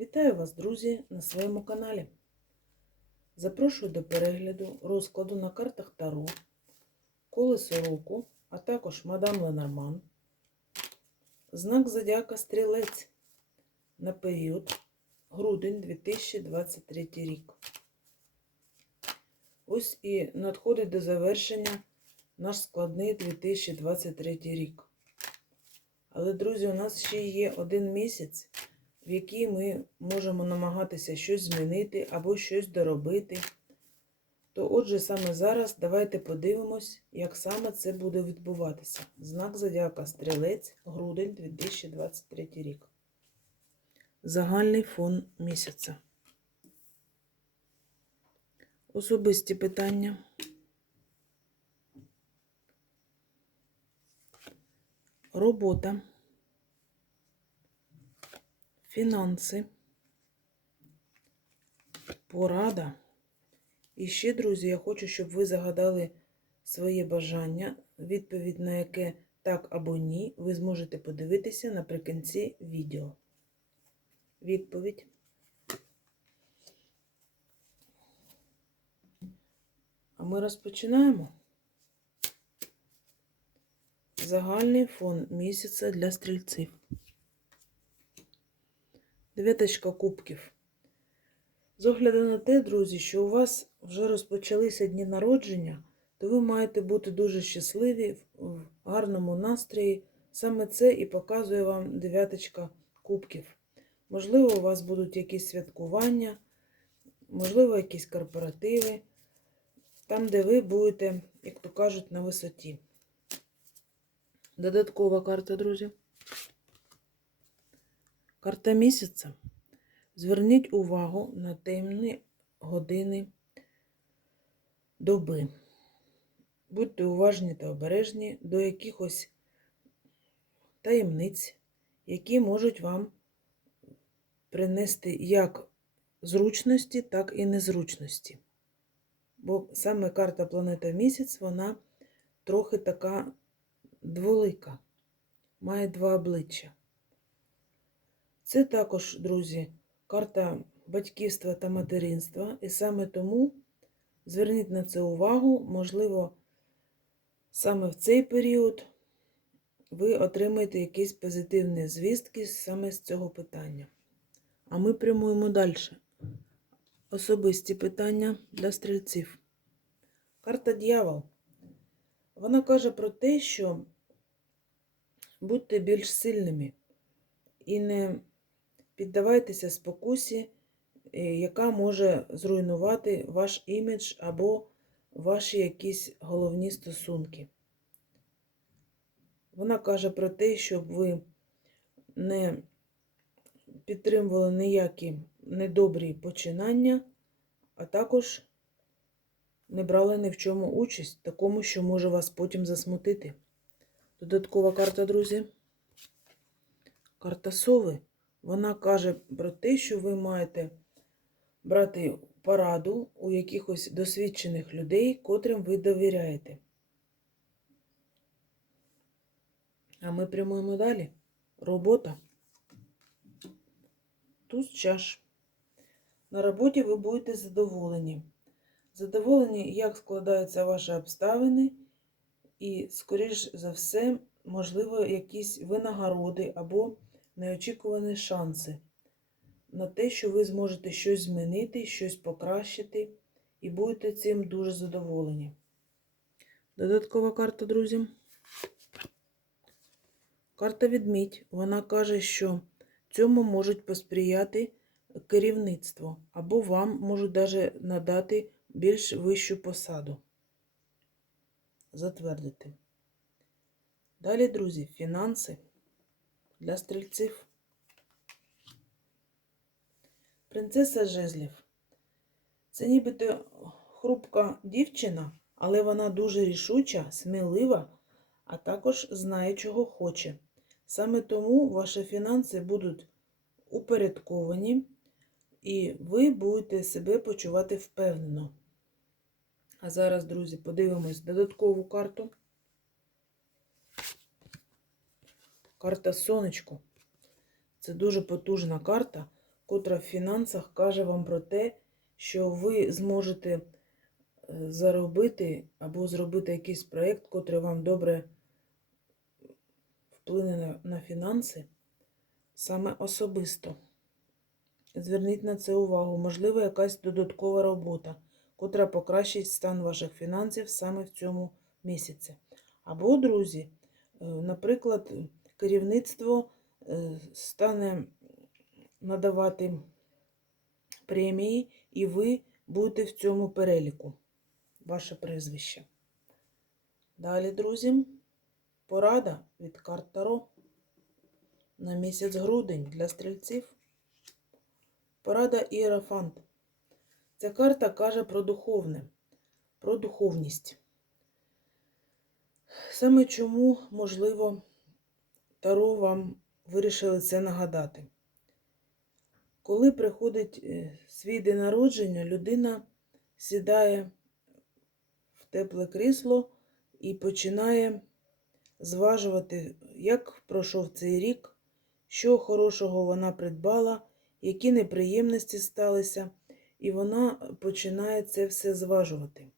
Вітаю вас, друзі, на своєму каналі. Запрошую до перегляду розкладу на картах Таро, колесо року, а також мадам Ленорман, знак Зодіака Стрілець на період грудень 2023 рік. Ось і надходить до завершення наш складний 2023 рік. Але, друзі, у нас ще є один місяць, в який ми можемо намагатися щось змінити або щось доробити. То, отже, саме зараз давайте подивимось, як саме це буде відбуватися. Знак Зодіака Стрілець, грудень 2023 рік. Загальний фон місяця. Особисті питання. Робота. Фінанси. Порада. І ще, друзі, я хочу, щоб ви загадали своє бажання, відповідь на яке так або ні, ви зможете подивитися наприкінці відео. Відповідь. А ми розпочинаємо. Загальний фон місяця для стрільців. Дев'яточка кубків. З огляду на те, друзі, що у вас вже розпочалися дні народження, то ви маєте бути дуже щасливі, в гарному настрої. Саме це і показує вам дев'яточка кубків. Можливо, у вас будуть якісь святкування, можливо, якісь корпоративи, там, де ви будете, як то кажуть, на висоті. Додаткова карта, друзі. Карта місяця. Зверніть увагу на темні години доби. Будьте уважні та обережні до якихось таємниць, які можуть вам принести як зручності, так і незручності. Бо саме карта планета місяць, вона трохи така дволика, має два обличчя. Це також, друзі, карта батьківства та материнства, і саме тому зверніть на це увагу, можливо, саме в цей період ви отримаєте якісь позитивні звістки саме з цього питання. А ми прямуємо далі. Особисті питання для стрільців. Карта дьявол. Вона каже про те, що будьте більш сильними і не піддавайтеся спокусі, е, яка може зруйнувати ваш імідж або ваші якісь головні стосунки. Вона каже про те, щоб ви не підтримували ніякі недобрі починання, а також не брали ні в чому участь, такому, що може вас потім засмутити. Додаткова карта, друзі. Карта сови. Вона каже про те, що ви маєте брати пораду у якихось досвідчених людей, котрим ви довіряєте. А ми прямуємо далі. Робота. Туз чаш. На роботі ви будете задоволені. Задоволені, як складаються ваші обставини, і, скоріш за все, можливо, якісь винагороди або неочікувані шанси на те, що ви зможете щось змінити, щось покращити, і будете цим дуже задоволені. Додаткова карта, друзі. Карта відмідь. Вона каже, що цьому можуть посприяти керівництво, або вам можуть навіть надати більш вищу посаду. Затвердити. Далі, друзі, фінанси для стрільців. Принцеса Жезлів. Це нібито хрупка дівчина, але вона дуже рішуча, смілива, а також знає, чого хоче. Саме тому ваші фінанси будуть упорядковані, і ви будете себе почувати впевнено. А зараз, друзі, подивимось додаткову карту. Карта Сонечко. Це дуже потужна карта, котра в фінансах каже вам про те, що ви зможете е, заробити або зробити якийсь проєкт, котрий вам добре вплине на, на фінанси, саме особисто. Зверніть на це увагу. Можливо, якась додаткова робота, котра покращить стан ваших фінансів саме в цьому місяці. Або, друзі, е, наприклад, керівництво е, стане надавати премії, і ви будете в цьому переліку. Ваше прізвище. Далі, друзі, порада від карт Таро на місяць грудень для стрільців. Порада Іерофант. Ця карта каже про духовне, про духовність. Саме чому, можливо, Таро вам вирішили це нагадати. Коли приходить е, свій день народження, людина сідає в тепле крісло і починає зважувати, як пройшов цей рік, що хорошого вона придбала, які неприємності сталися, і вона починає це все зважувати.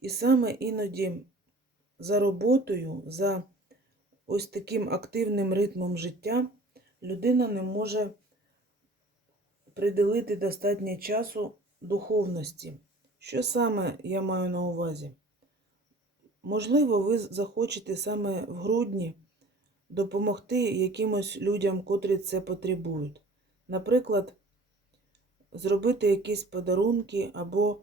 І саме іноді за роботою, за ось таким активним ритмом життя людина не може приділити достатньо часу духовності. Що саме я маю на увазі? Можливо, ви захочете саме в грудні допомогти якимось людям, котрі це потребують. Наприклад, зробити якісь подарунки або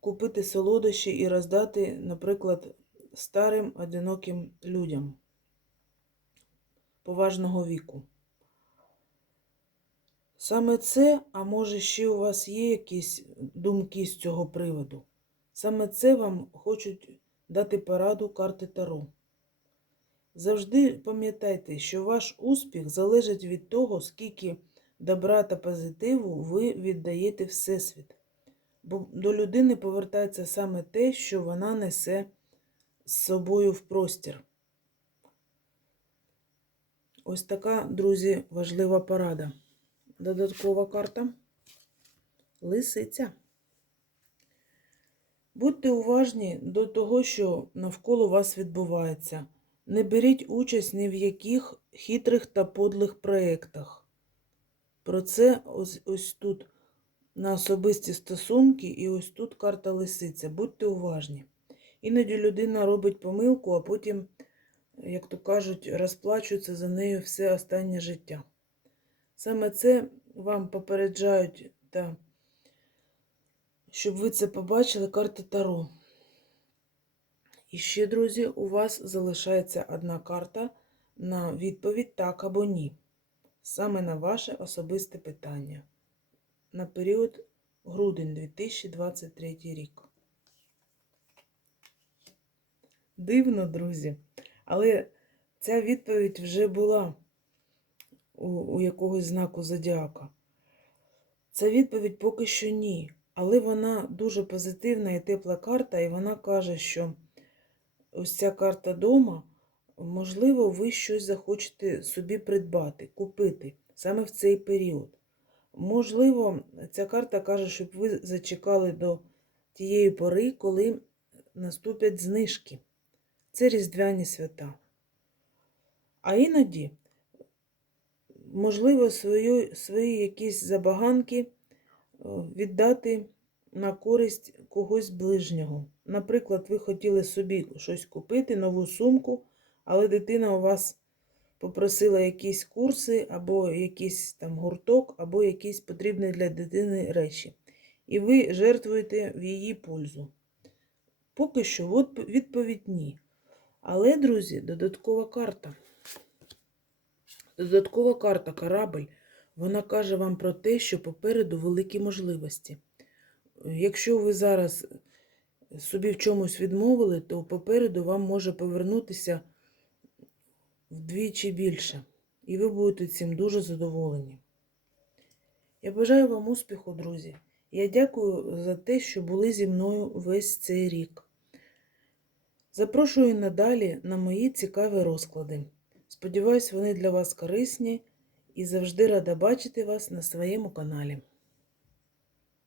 купити солодощі і роздати, наприклад, старим одиноким людям поважного віку. Саме це, а може ще у вас є якісь думки з цього приводу. Саме це вам хочуть дати пораду карти Таро. Завжди пам'ятайте, що ваш успіх залежить від того, скільки добра та позитиву ви віддаєте Всесвіт. Бо до людини повертається саме те, що вона несе з собою в простір. Ось така, друзі, важлива порада. Додаткова карта. Лисиця. Будьте уважні до того, що навколо вас відбувається. Не беріть участь ні в яких хитрих та подлих проєктах. Про це ось, ось тут на особисті стосунки і ось тут карта лисиця. Будьте уважні. Іноді людина робить помилку, а потім, як то кажуть, розплачується за нею все останнє життя. Саме це вам попереджають, та, щоб ви це побачили, карта Таро. І ще, друзі, у вас залишається одна карта на відповідь так або ні. Саме на ваше особисте питання на період грудень 2023 рік. Дивно, друзі, але ця відповідь вже була у, у якогось знаку зодіака. Ця відповідь поки що ні. Але вона дуже позитивна і тепла карта, і вона каже, що ось ця карта дома, можливо, ви щось захочете собі придбати, купити саме в цей період. Можливо, ця карта каже, щоб ви зачекали до тієї пори, коли наступять знижки. Це різдвяні свята. А іноді, можливо, свої, свої якісь забаганки віддати на користь когось ближнього. Наприклад, ви хотіли собі щось купити, нову сумку, але дитина у вас попросила якісь курси, або якийсь там гурток, або якісь потрібні для дитини речі. І ви жертвуєте в її пользу. Поки що відповідь ні. Але, друзі, додаткова карта. Додаткова карта корабль, вона каже вам про те, що попереду великі можливості. Якщо ви зараз собі в чомусь відмовили, то попереду вам може повернутися вдвічі більше. І ви будете цим дуже задоволені. Я бажаю вам успіху, друзі. Я дякую за те, що були зі мною весь цей рік. Запрошую надалі на мої цікаві розклади. Сподіваюсь, вони для вас корисні і завжди рада бачити вас на своєму каналі.